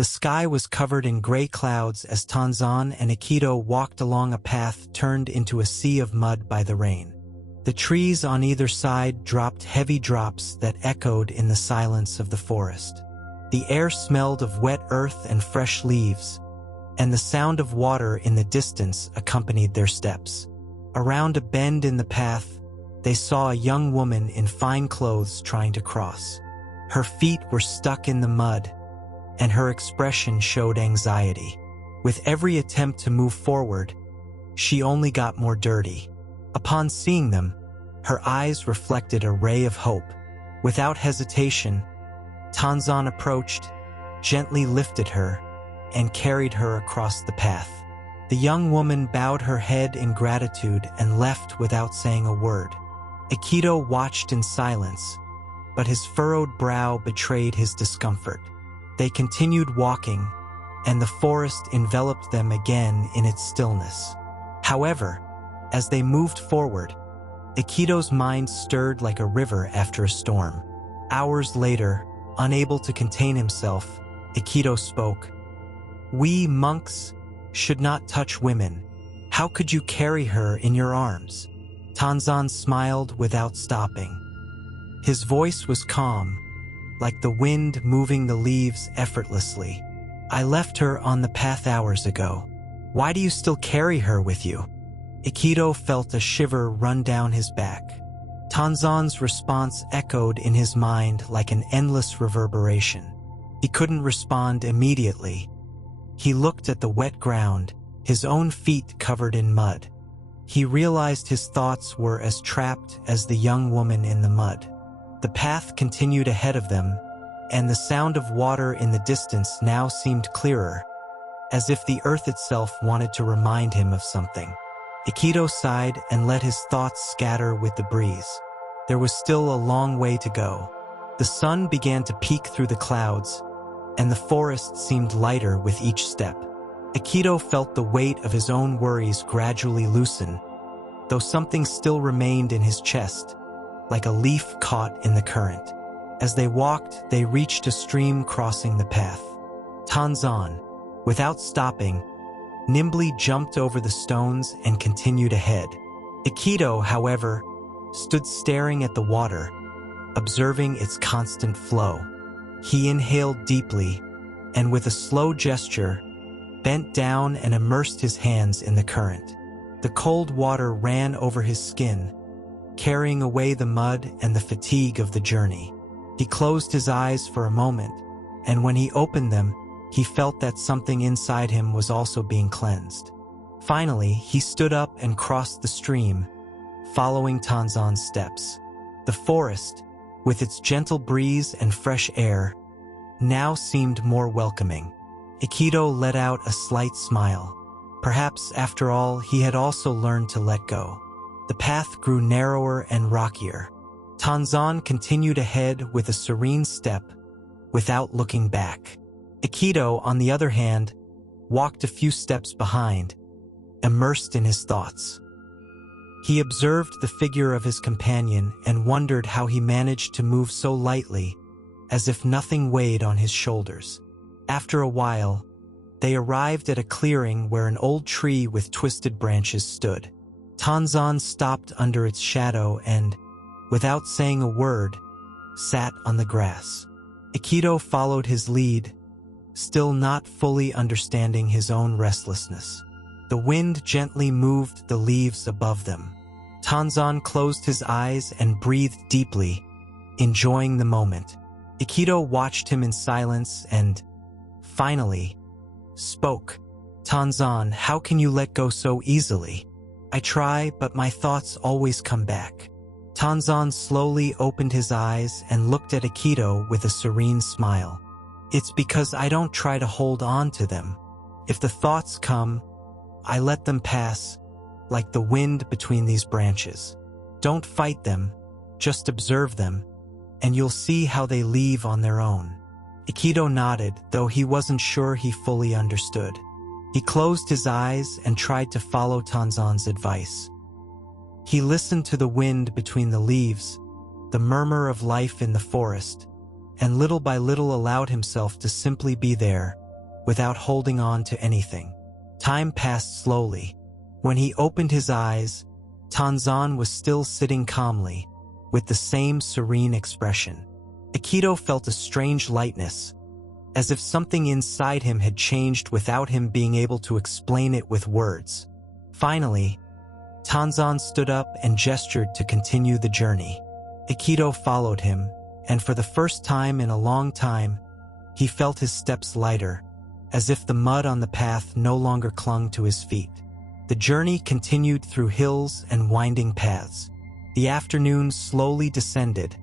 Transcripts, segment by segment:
The sky was covered in gray clouds as Tanzan and Ekido walked along a path turned into a sea of mud by the rain. The trees on either side dropped heavy drops that echoed in the silence of the forest. The air smelled of wet earth and fresh leaves, and the sound of water in the distance accompanied their steps. Around a bend in the path, they saw a young woman in fine clothes trying to cross. Her feet were stuck in the mud, and her expression showed anxiety. With every attempt to move forward, she only got more dirty. Upon seeing them, her eyes reflected a ray of hope. Without hesitation, Tanzan approached, gently lifted her, and carried her across the path. The young woman bowed her head in gratitude and left without saying a word. Ekido watched in silence, but his furrowed brow betrayed his discomfort. They continued walking, and the forest enveloped them again in its stillness. However, as they moved forward, Ekido's mind stirred like a river after a storm. Hours later, unable to contain himself, Ekido spoke. "We monks should not touch women. How could you carry her in your arms?" Tanzan smiled without stopping. His voice was calm, like the wind moving the leaves effortlessly. "I left her on the path hours ago. Why do you still carry her with you?" Ekido felt a shiver run down his back. Tanzan's response echoed in his mind like an endless reverberation. He couldn't respond immediately. He looked at the wet ground, his own feet covered in mud. He realized his thoughts were as trapped as the young woman in the mud. The path continued ahead of them, and the sound of water in the distance now seemed clearer, as if the earth itself wanted to remind him of something. Ekido sighed and let his thoughts scatter with the breeze. There was still a long way to go. The sun began to peek through the clouds, and the forest seemed lighter with each step. Ekido felt the weight of his own worries gradually loosen, though something still remained in his chest, like a leaf caught in the current. As they walked, they reached a stream crossing the path. Tanzan, without stopping, nimbly jumped over the stones and continued ahead. Ekido, however, stood staring at the water, observing its constant flow. He inhaled deeply, and with a slow gesture, bent down and immersed his hands in the current. The cold water ran over his skin, carrying away the mud and the fatigue of the journey. He closed his eyes for a moment, and when he opened them, he felt that something inside him was also being cleansed. Finally, he stood up and crossed the stream, following Tanzan's steps. The forest, with its gentle breeze and fresh air, now seemed more welcoming. Ekido let out a slight smile. Perhaps, after all, he had also learned to let go. The path grew narrower and rockier. Tanzan continued ahead with a serene step, without looking back. Ekido, on the other hand, walked a few steps behind, immersed in his thoughts. He observed the figure of his companion and wondered how he managed to move so lightly, as if nothing weighed on his shoulders. After a while, they arrived at a clearing where an old tree with twisted branches stood. Tanzan stopped under its shadow and, without saying a word, sat on the grass. Ekido followed his lead, still not fully understanding his own restlessness. The wind gently moved the leaves above them. Tanzan closed his eyes and breathed deeply, enjoying the moment. Ekido watched him in silence and, finally, spoke. "Tanzan, how can you let go so easily?" "I try, but my thoughts always come back." Tanzan slowly opened his eyes and looked at Ekido with a serene smile. "It's because I don't try to hold on to them. If the thoughts come, I let them pass, like the wind between these branches. Don't fight them, just observe them, and you'll see how they leave on their own." Ekido nodded, though he wasn't sure he fully understood. He closed his eyes and tried to follow Tanzan's advice. He listened to the wind between the leaves, the murmur of life in the forest, and little by little allowed himself to simply be there, without holding on to anything. Time passed slowly. When he opened his eyes, Tanzan was still sitting calmly, with the same serene expression. Ekido felt a strange lightness, as if something inside him had changed without him being able to explain it with words. Finally, Tanzan stood up and gestured to continue the journey. Ekido followed him, and for the first time in a long time, he felt his steps lighter, as if the mud on the path no longer clung to his feet. The journey continued through hills and winding paths. The afternoon slowly descended,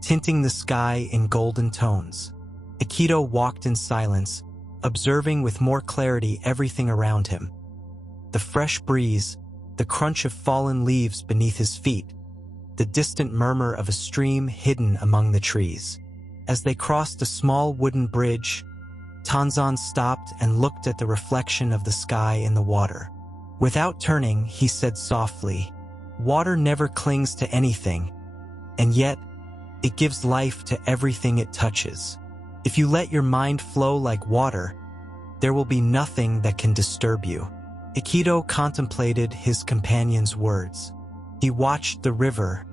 tinting the sky in golden tones. Ekido walked in silence, observing with more clarity everything around him. The fresh breeze, the crunch of fallen leaves beneath his feet, the distant murmur of a stream hidden among the trees. As they crossed a small wooden bridge, Tanzan stopped and looked at the reflection of the sky in the water. Without turning, he said softly, "Water never clings to anything, and yet it gives life to everything it touches. If you let your mind flow like water, there will be nothing that can disturb you." Ekido contemplated his companion's words. He watched the river,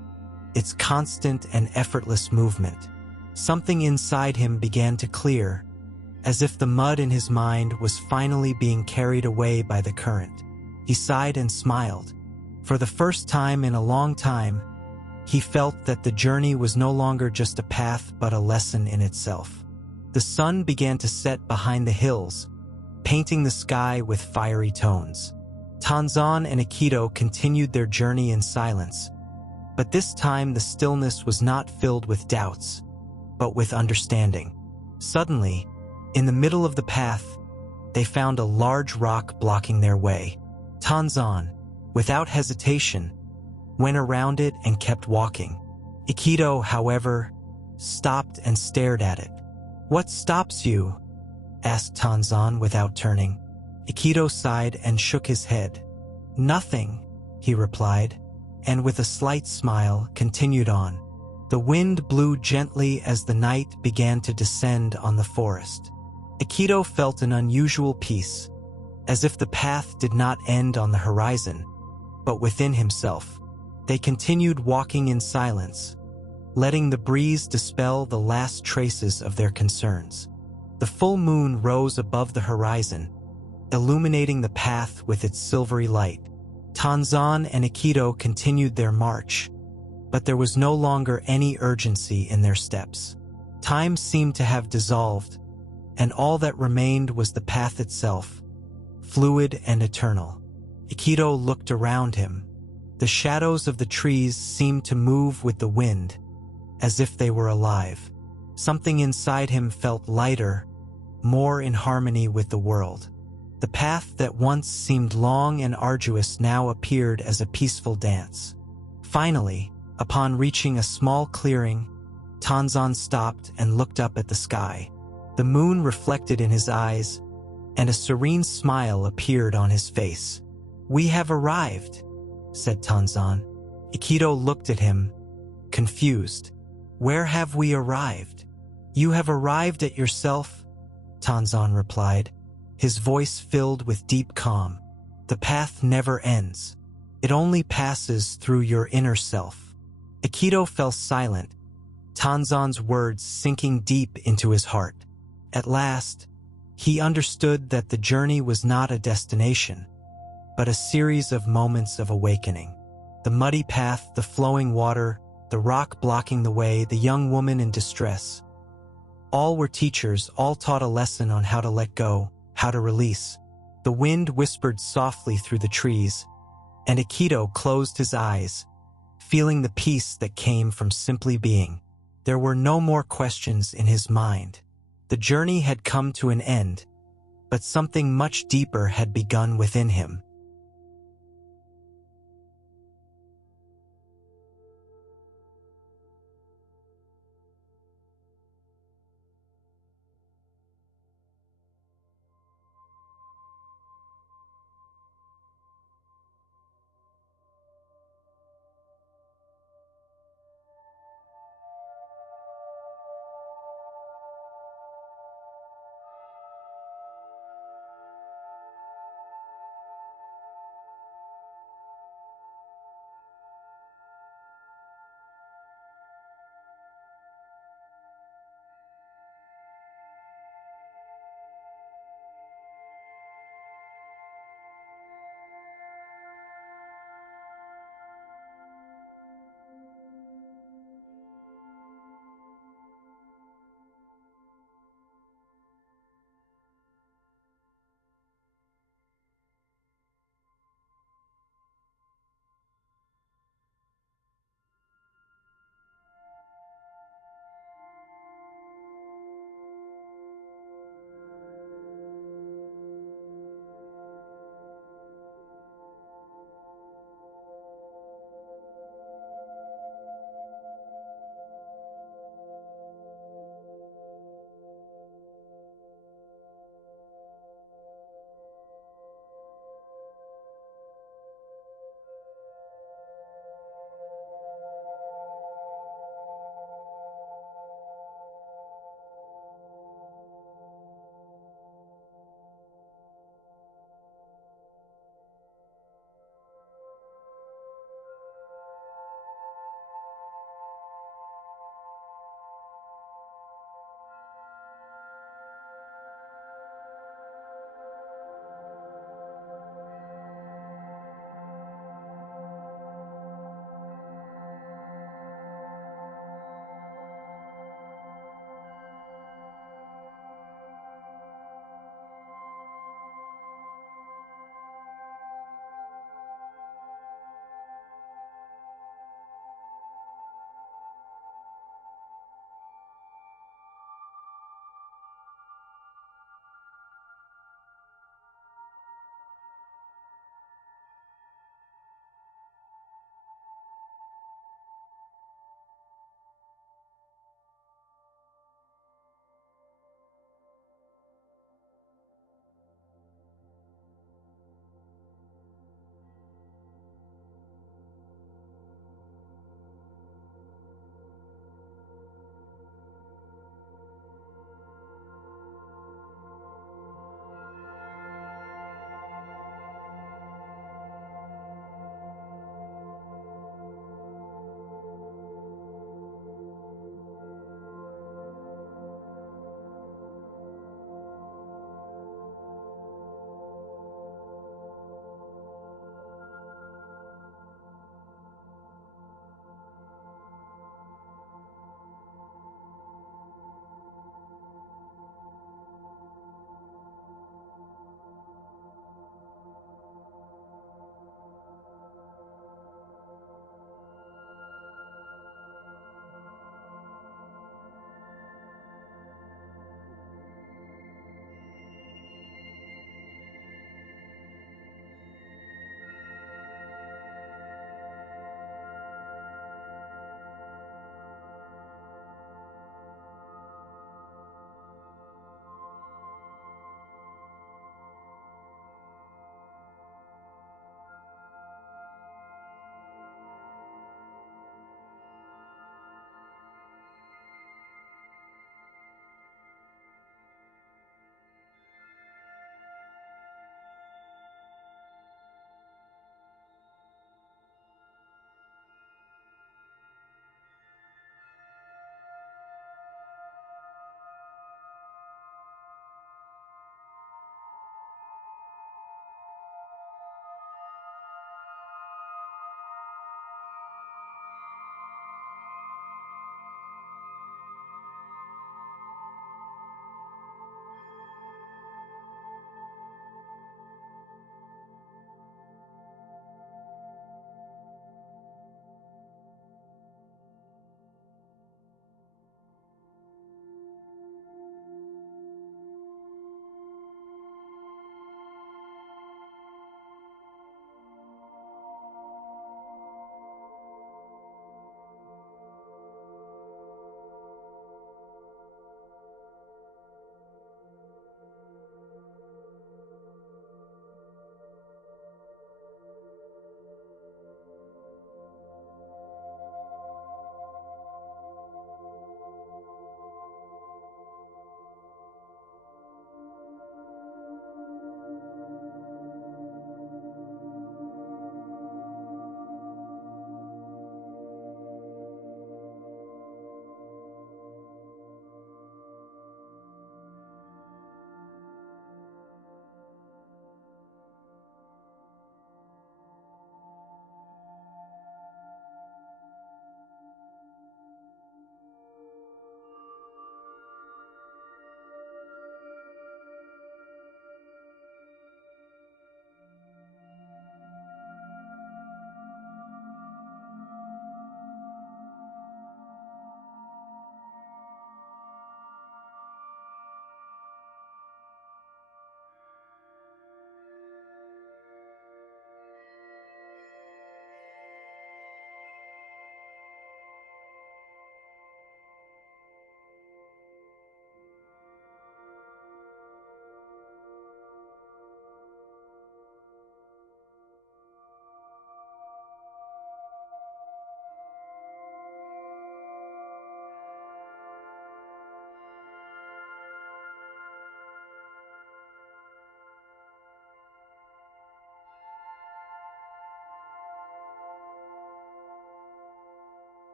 its constant and effortless movement. Something inside him began to clear, as if the mud in his mind was finally being carried away by the current. He sighed and smiled. For the first time in a long time, he felt that the journey was no longer just a path but a lesson in itself. The sun began to set behind the hills, painting the sky with fiery tones. Tanzan and Ekido continued their journey in silence, but this time the stillness was not filled with doubts, but with understanding. Suddenly, in the middle of the path, they found a large rock blocking their way. Tanzan, without hesitation, went around it and kept walking. Ekido, however, stopped and stared at it. "What stops you?" asked Tanzan without turning. Ekido sighed and shook his head. "Nothing," he replied, and with a slight smile continued on. The wind blew gently as the night began to descend on the forest. Ekido felt an unusual peace, as if the path did not end on the horizon, but within himself. They continued walking in silence, letting the breeze dispel the last traces of their concerns. The full moon rose above the horizon, illuminating the path with its silvery light. Tanzan and Ekido continued their march, but there was no longer any urgency in their steps. Time seemed to have dissolved, and all that remained was the path itself, fluid and eternal. Ekido looked around him. The shadows of the trees seemed to move with the wind, as if they were alive. Something inside him felt lighter, more in harmony with the world. The path that once seemed long and arduous now appeared as a peaceful dance. Finally, upon reaching a small clearing, Tanzan stopped and looked up at the sky. The moon reflected in his eyes, and a serene smile appeared on his face. "We have arrived," said Tanzan. Ekido looked at him, confused. "Where have we arrived?" "You have arrived at yourself," Tanzan replied, his voice filled with deep calm. "The path never ends. It only passes through your inner self." Ekido fell silent, Tanzan's words sinking deep into his heart. At last, he understood that the journey was not a destination, but a series of moments of awakening. The muddy path, the flowing water, the rock blocking the way, the young woman in distress. All were teachers, all taught a lesson on how to let go, how to release. The wind whispered softly through the trees, and Ekido closed his eyes, feeling the peace that came from simply being. There were no more questions in his mind. The journey had come to an end, but something much deeper had begun within him.